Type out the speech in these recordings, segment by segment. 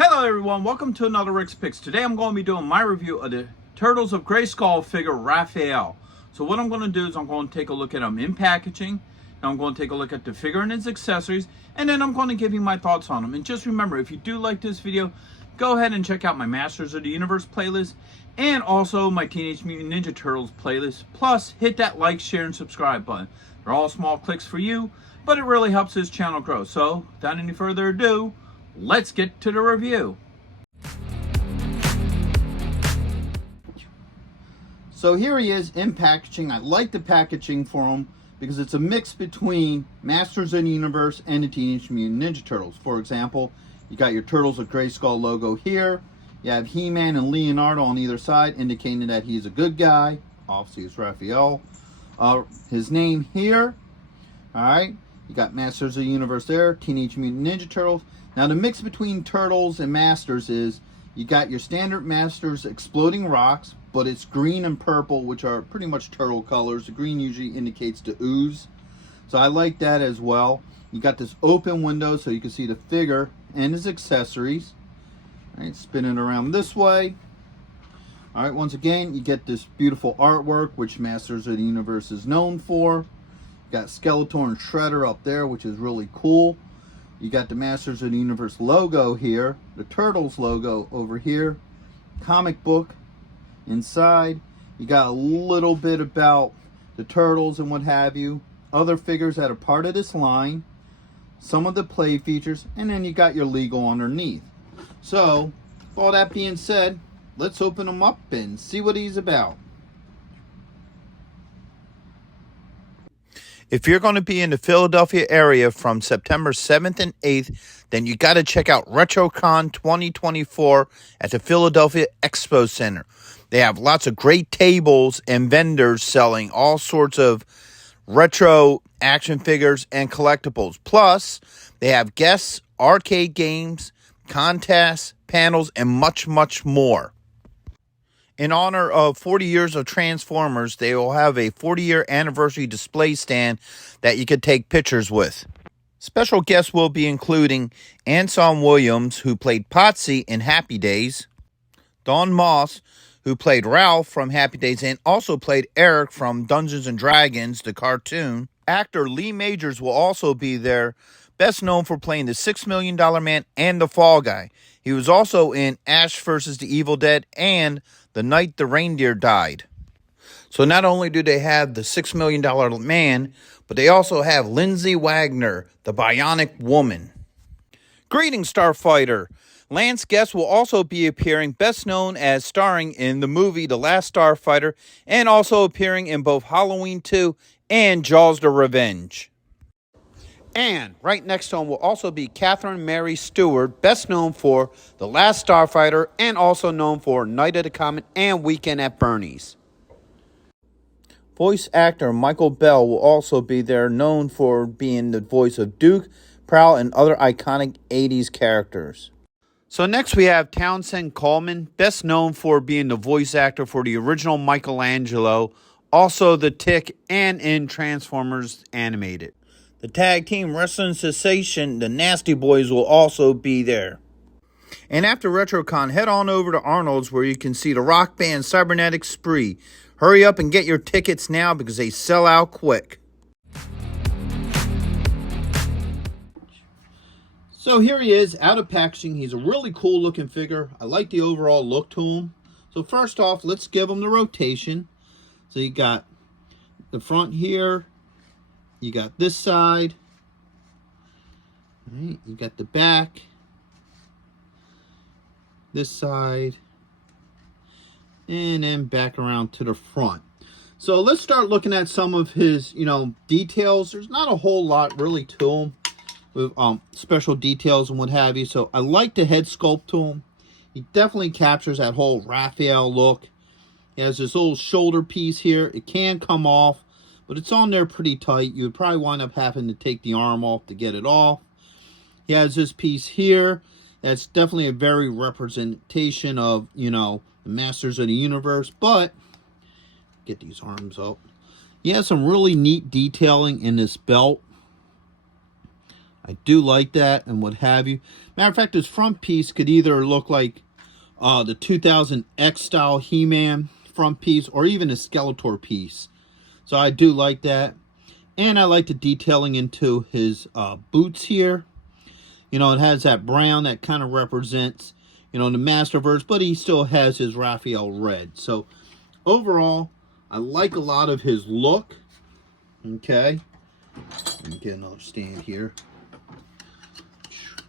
Hello everyone, welcome to another Rick's Picks. Today I'm going to be doing my review of the Turtles of Grayskull figure Raphael. So what I'm going to do is I'm going to take a look at him in packaging, and I'm going to take a look at the figure and its accessories, and then I'm going to give you my thoughts on him. And just remember, if you do like this video, go ahead and check out my Masters of the Universe playlist, and also my Teenage Mutant Ninja Turtles playlist. Plus, hit that like, share, and subscribe button. They're all small clicks for you, but it really helps this channel grow. So, without any further ado, let's get to the review. So here he is in packaging. I like the packaging for him because it's a mix between Masters of the Universe and the Teenage Mutant Ninja Turtles. For example, you got your Turtles of Grayskull logo here. You have He-Man and Leonardo on either side, indicating that he's a good guy. Obviously, it's Raphael. His name here. All right. You got Masters of the Universe there, Teenage Mutant Ninja Turtles. Now the mix between Turtles and Masters is you got your standard Masters exploding rocks, but it's green and purple, which are pretty much turtle colors. The green usually indicates the ooze. So I like that as well. You got this open window so you can see the figure and his accessories. All right, spinning around this way. All right, once again, you get this beautiful artwork, which Masters of the Universe is known for. You got Skeletor and Shredder up there, which is really cool. You got the Masters of the Universe logo here, the Turtles logo over here, comic book inside. You got a little bit about the Turtles and what have you, other figures that are part of this line, some of the play features, and then you got your legal underneath. So, with all that being said, let's open him up and see what he's about. If you're going to be in the Philadelphia area from September 7th and 8th, then you got to check out RetroCon 2024 at the Philadelphia Expo Center. They have lots of great tables and vendors selling all sorts of retro action figures and collectibles. Plus, they have guests, arcade games, contests, panels, and much, much more. In honor of 40 years of Transformers, they will have a 40-year anniversary display stand that you could take pictures with. Special guests will be including Anson Williams, who played Potsy in Happy Days, Don Moss, who played Ralph from Happy Days and also played Eric from Dungeons & Dragons, the cartoon. Actor Lee Majors will also be there, best known for playing the $6 Million Man and the Fall Guy. He was also in Ash vs. the Evil Dead and The Night the Reindeer Died. So not only do they have the $6 Million Man, but they also have Lindsay Wagner, the Bionic Woman. Greetings, Starfighter. Lance Guest will also be appearing, best known as starring in the movie The Last Starfighter, and also appearing in both Halloween 2 and Jaws the Revenge. And right next to him will also be Catherine Mary Stewart, best known for The Last Starfighter and also known for Night of the Comet and Weekend at Bernie's. Voice actor Michael Bell will also be there, known for being the voice of Duke, Prowl, and other iconic 80s characters. So next we have Townsend Coleman, best known for being the voice actor for the original Michelangelo, also the Tick, and in Transformers Animated. The tag team wrestling sensation, the Nasty Boys, will also be there. And after RetroCon, head on over to Arnold's where you can see the rock band Cybernetic Spree. Hurry up and get your tickets now because they sell out quick. So here he is out of packaging. He's a really cool looking figure. I like the overall look to him. So first off, let's give him the rotation. So you got the front here. You got this side. All right, you got the back. This side. And then back around to the front. So let's start looking at some of his, details. There's not a whole lot really to him with special details and what have you. So I like the head sculpt to him. He definitely captures that whole Raphael look. He has this little shoulder piece here. It can come off, but it's on there pretty tight. You would probably wind up having to take the arm off to get it off. He has this piece here. That's definitely a very representation of, the Masters of the Universe. But, get these arms up. He has some really neat detailing in this belt. I do like that and what have you. Matter of fact, this front piece could either look like the 2000X style He-Man front piece or even a Skeletor piece. So I do like that. And I like the detailing into his boots here. You know, it has that brown that kind of represents, you know, the Masterverse, but he still has his Raphael red. So overall, I like a lot of his look. Okay. Let me get another stand here.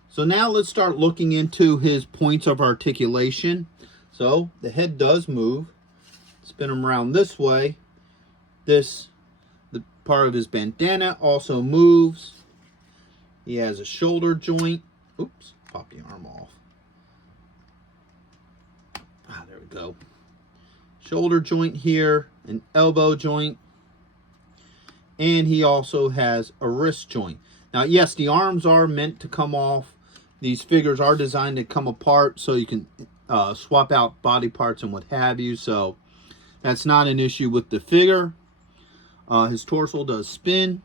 So now let's start looking into his points of articulation. So the head does move. Spin him around this way. The part of his bandana also moves. He has a shoulder joint. Oops, pop the arm off. Ah, there we go. Shoulder joint here, an elbow joint. And he also has a wrist joint. Now, yes, the arms are meant to come off. These figures are designed to come apart so you can swap out body parts and what have you. So that's not an issue with the figure. His torso does spin.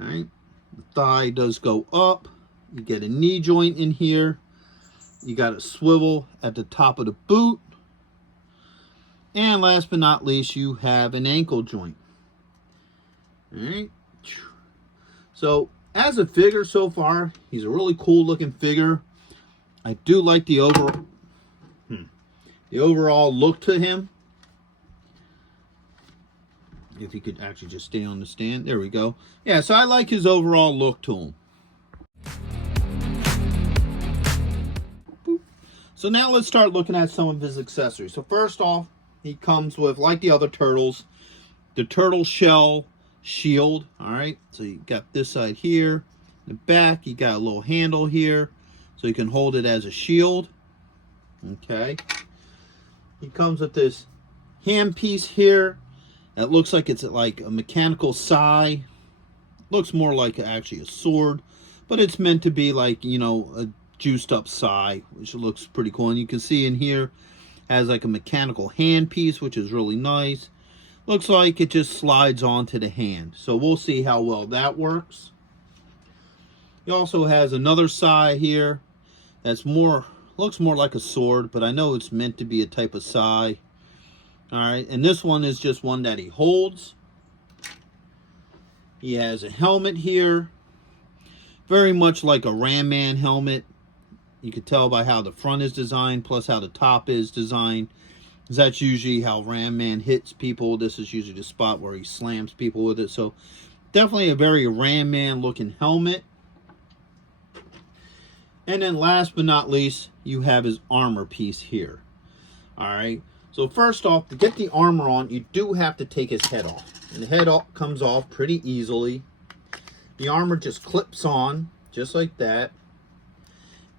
All right. The thigh does go up. You get a knee joint in here. You got a swivel at the top of the boot. And last but not least, you have an ankle joint. All right. So as a figure so far, he's a really cool looking figure. I do like the overall look to him. If he could actually just stay on the stand. There we go. Yeah, so I like his overall look to him. So now let's start looking at some of his accessories. So first off, he comes with, like the other turtles, the turtle shell shield. All right, so you got this side here. In the back, you got a little handle here, so you can hold it as a shield. Okay. He comes with this hand piece here. That looks like it's like a mechanical sai. Looks more like actually a sword, but it's meant to be like, you know, a juiced up sai, which looks pretty cool. And you can see in here has like a mechanical hand piece, which is really nice. Looks like it just slides onto the hand. So we'll see how well that works. He also has another sai here that's looks more like a sword, but I know it's meant to be a type of sai. All right, and this one is just one that he holds. He has a helmet here, very much like a Ram Man helmet. You can tell by how the front is designed, plus how the top is designed. Because that's usually how Ram Man hits people. This is usually the spot where he slams people with it. So definitely a very Ram Man looking helmet. And then last but not least, you have his armor piece here. All right. So first off, to get the armor on, you do have to take his head off. And the head comes off pretty easily. The armor just clips on, just like that.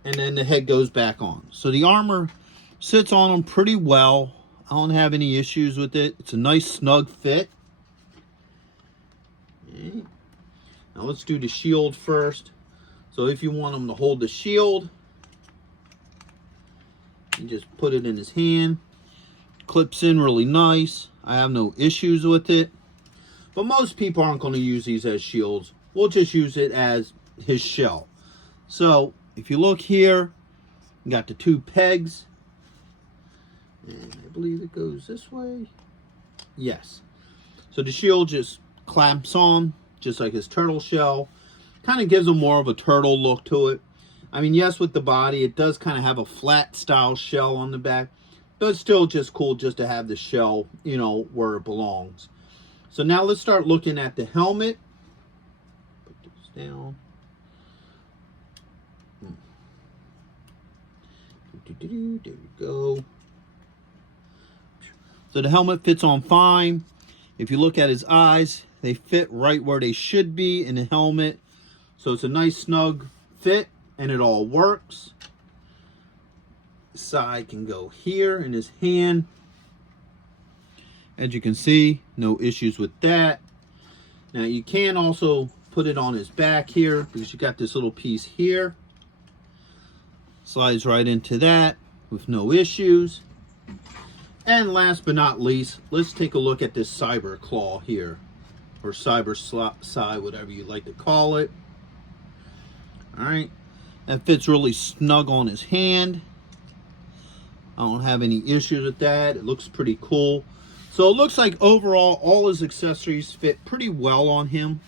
And then the head goes back on. So the armor sits on him pretty well. I don't have any issues with it. It's a nice snug fit. Okay. Now let's do the shield first. So if you want him to hold the shield, you just put it in his hand. Clips in really nice. I have no issues with it. But most people aren't going to use these as shields. We'll just use it as his shell. So if you look here, you got the two pegs. And I believe it goes this way. Yes. So the shield just clamps on, just like his turtle shell. Kind of gives him more of a turtle look to it. I mean, yes, with the body, it does kind of have a flat style shell on the back. But it's still just cool just to have the shell, you know, where it belongs. So now let's start looking at the helmet. Put this down. There we go. So the helmet fits on fine. If you look at his eyes, they fit right where they should be in the helmet. So it's a nice snug fit and it all works. Side can go here in his hand. As you can see, no issues with that. Now you can also put it on his back here because you got this little piece here. Slides right into that with no issues. And last but not least, let's take a look at this cyber claw here, or cyber sai, whatever you like to call it. All right, that fits really snug on his hand. I don't have any issues with that. It looks pretty cool. So it looks like overall all his accessories fit pretty well on him.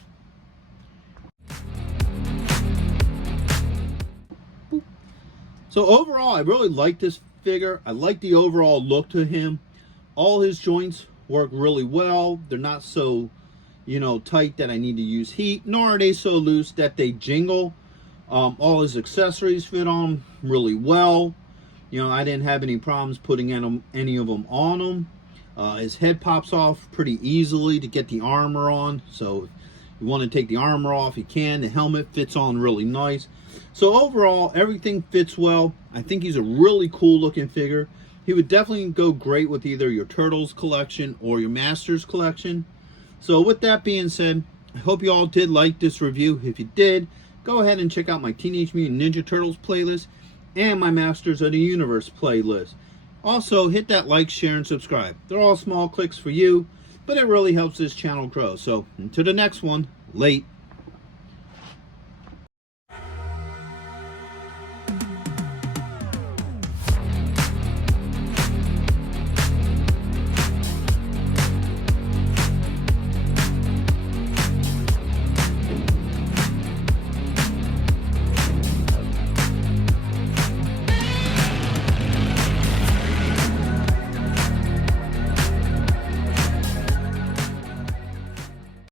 So overall, I really like this figure. I like the overall look to him. All his joints work really well. They're not so, tight that I need to use heat, nor are they so loose that they jingle. All his accessories fit on him really well. I didn't have any problems putting any of them on him. His head pops off pretty easily to get the armor on. So if you want to take the armor off, you can. The helmet fits on really nice. So overall, everything fits well. I think he's a really cool looking figure. He would definitely go great with either your Turtles collection or your Masters collection. So with that being said, I hope you all did like this review. If you did, go ahead and check out my Teenage Mutant Ninja Turtles playlist and my Masters of the Universe playlist. Also, hit that like, share, and subscribe. They're all small clicks for you, but it really helps this channel grow. So until the next one, late.